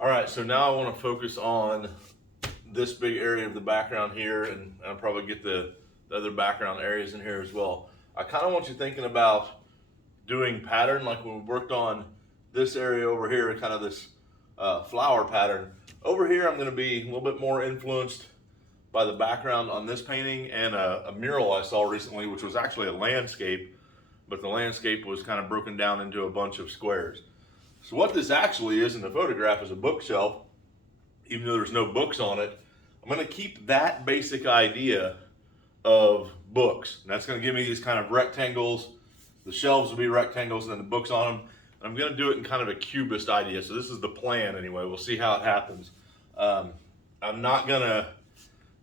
All right, so now I want to focus on this big area of the background here, and I'll probably get the other background areas in here as well. I kind of want you thinking about doing pattern like when we worked on this area over here, kind of this flower pattern. Over here, I'm going to be a little bit more influenced by the background on this painting and a mural I saw recently, which was actually a landscape, but the landscape was kind of broken down into a bunch of squares. So what this actually is in the photograph is a bookshelf, even though there's no books on it. I'm going to keep that basic idea of books. And that's going to give me these kind of rectangles. The shelves will be rectangles and then the books on them. And I'm going to do it in kind of a cubist idea. So this is the plan anyway. We'll see how it happens. I'm not going to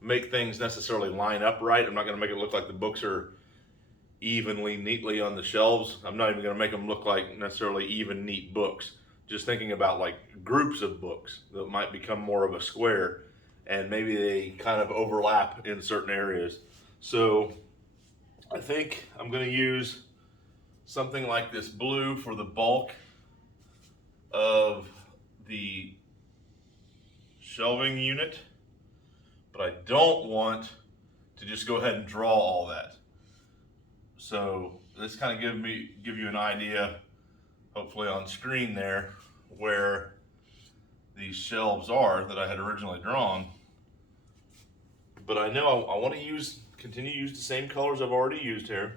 make things necessarily line up right. I'm not going to make it look like the books are evenly, neatly on the shelves. I'm not even going to make them look like necessarily even, neat books. Just thinking about like groups of books that might become more of a square, and maybe they kind of overlap in certain areas. So I think I'm going to use something like this blue for the bulk of the shelving unit, but I don't want to just go ahead and draw all that. So this kind of give you an idea, hopefully on screen there, where these shelves are that I had originally drawn. But I know I want to continue to use the same colors I've already used here.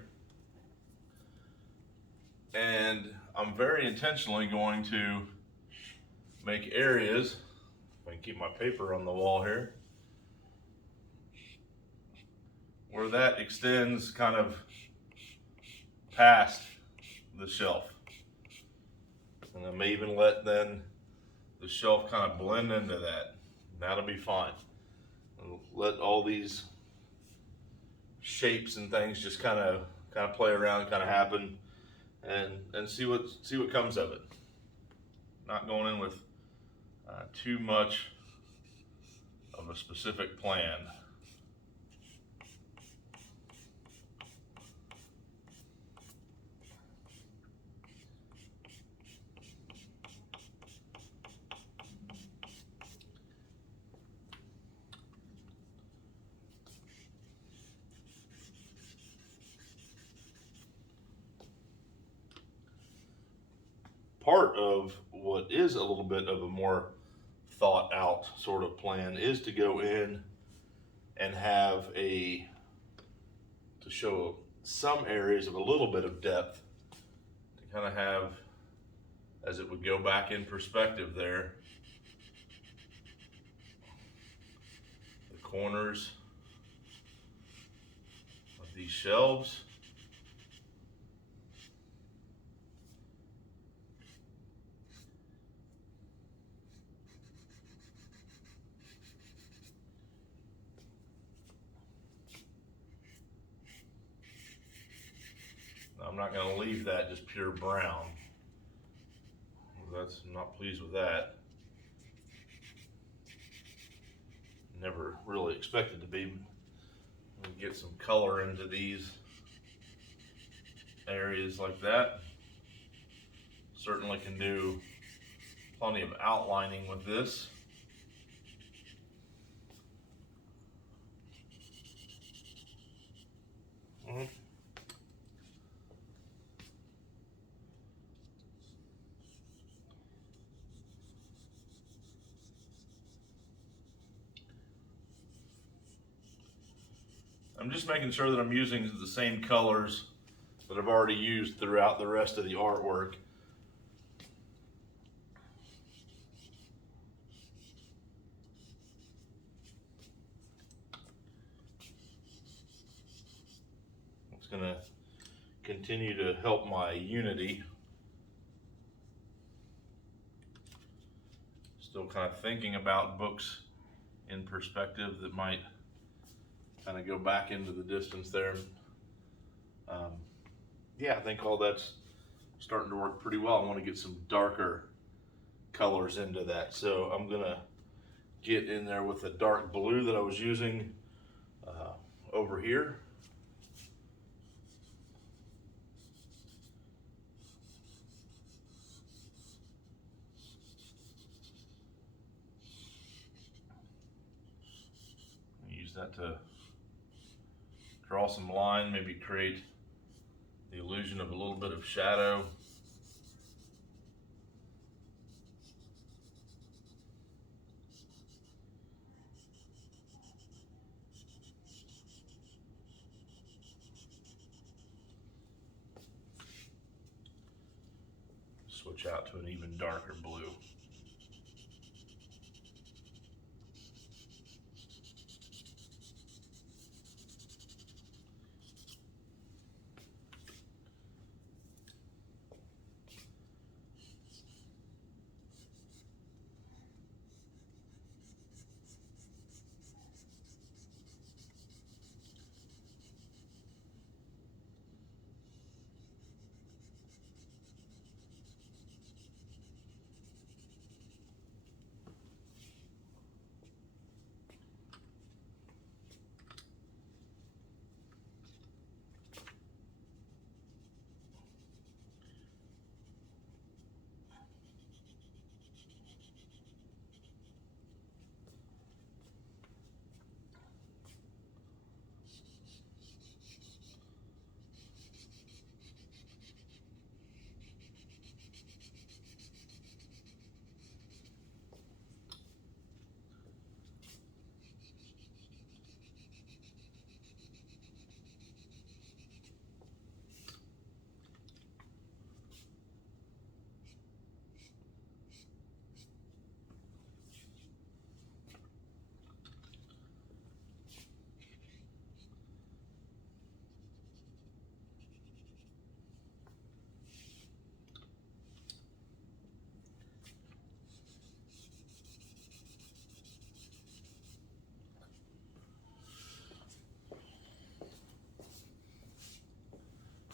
And I'm very intentionally going to make areas, if I can keep my paper on the wall here, where that extends kind of past the shelf. And I may even let then the shelf kind of blend into that. That'll be fine. And let all these shapes and things just kind of play around, kind of happen, and see what comes of it. Not going in with too much of a specific plan. Part of what is a little bit of a more thought out sort of plan is to go in and have to show some areas of a little bit of depth, to kind of have, as it would go back in perspective there, the corners of these shelves. I'm not going to leave that just pure brown. I'm not pleased with that. Never really expected to be. Get some color into these areas like that. Certainly can do plenty of outlining with this. I'm just making sure that I'm using the same colors that I've already used throughout the rest of the artwork. It's going to continue to help my unity. Still kind of thinking about books in perspective that might kind of go back into the distance there. Yeah, I think all that's starting to work pretty well. I want to get some darker colors into that. So I'm gonna get in there with the dark blue that I was using over here. that to draw some line, maybe create the illusion of a little bit of shadow. Switch out to an even darker blue.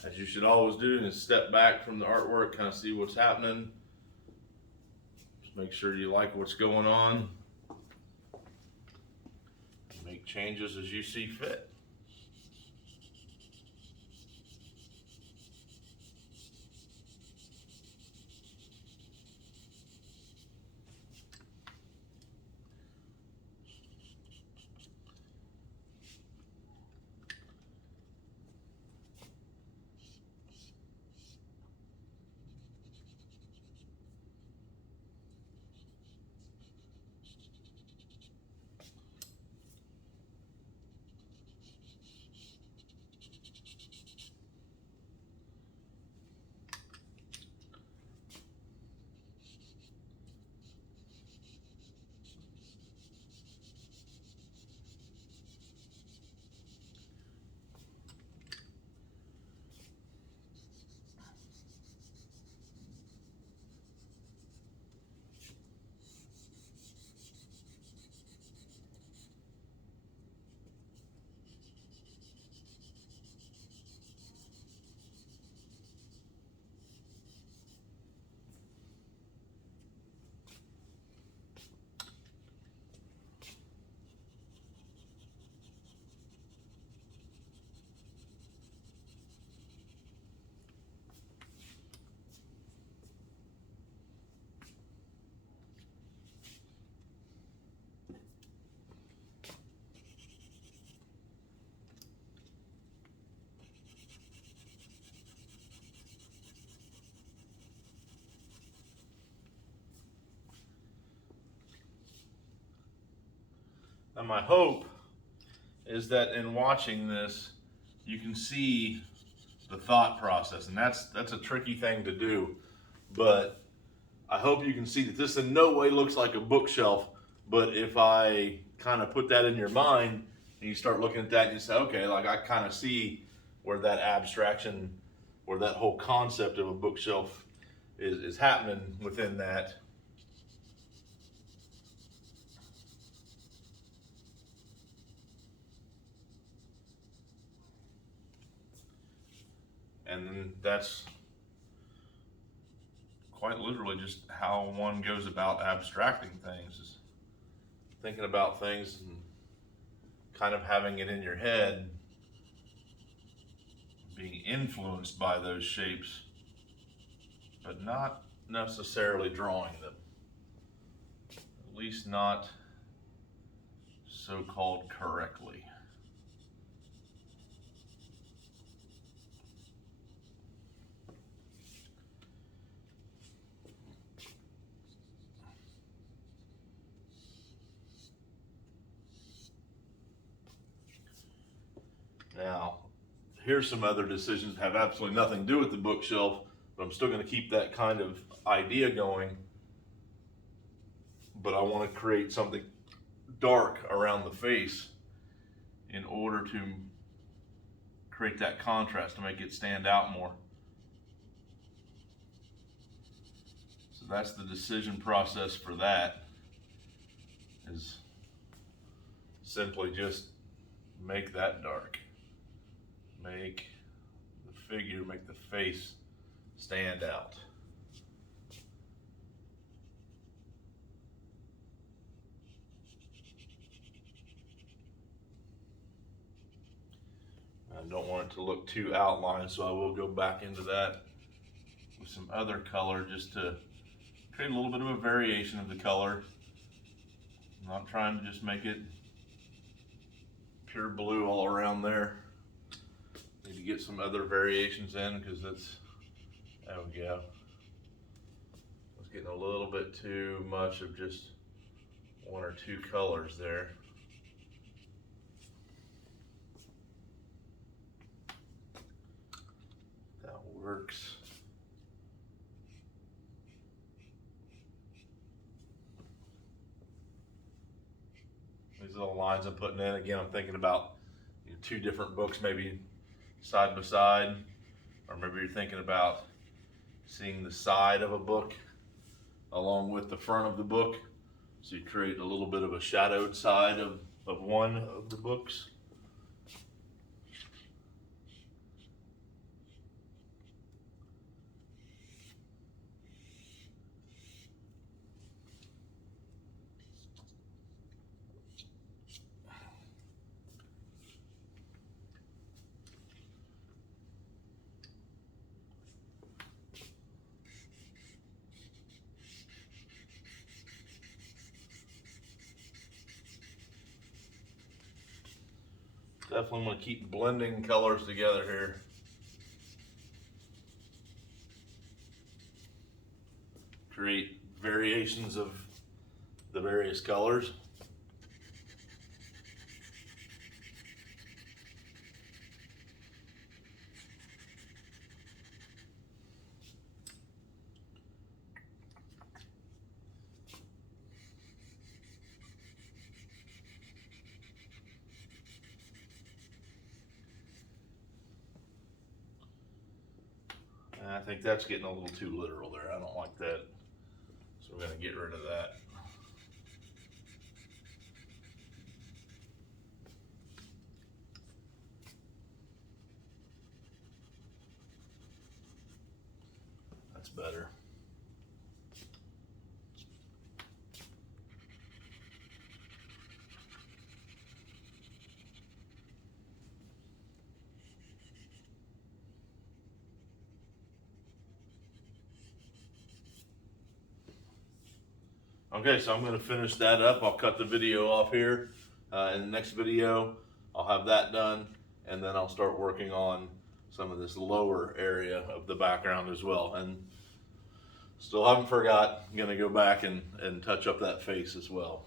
As you should always do, is step back from the artwork, kind of see what's happening. Just make sure you like what's going on. Make changes as you see fit. Now my hope is that in watching this, you can see the thought process, and that's a tricky thing to do, but I hope you can see that this in no way looks like a bookshelf, but if I kind of put that in your mind and you start looking at that and you say, okay, like I kind of see where that abstraction, where that whole concept of a bookshelf is happening within that. And that's quite literally just how one goes about abstracting things, is thinking about things and kind of having it in your head, being influenced by those shapes, but not necessarily drawing them. At least not so-called correctly. Now, here's some other decisions that have absolutely nothing to do with the bookshelf, but I'm still going to keep that kind of idea going. But I want to create something dark around the face in order to create that contrast to make it stand out more. So that's the decision process for that, is simply just make that dark. Make the figure, make the face stand out. I don't want it to look too outlined, so I will go back into that with some other color just to create a little bit of a variation of the color. I'm not trying to just make it pure blue all around there. Need to get some other variations in because that's, there we go. It's getting a little bit too much of just one or two colors there. That works. These little lines I'm putting in, again, I'm thinking about two different books maybe side by side, or maybe you're thinking about seeing the side of a book along with the front of the book, so you create a little bit of a shadowed side of one of the books. Definitely want to keep blending colors together here. Create variations of the various colors. I think that's getting a little too literal there. I don't like that. So we're going to get rid of that. That's better. Okay, so I'm going to finish that up. I'll cut the video off here. In the next video, I'll have that done, and then I'll start working on some of this lower area of the background as well. And still haven't forgot, I'm going to go back and touch up that face as well.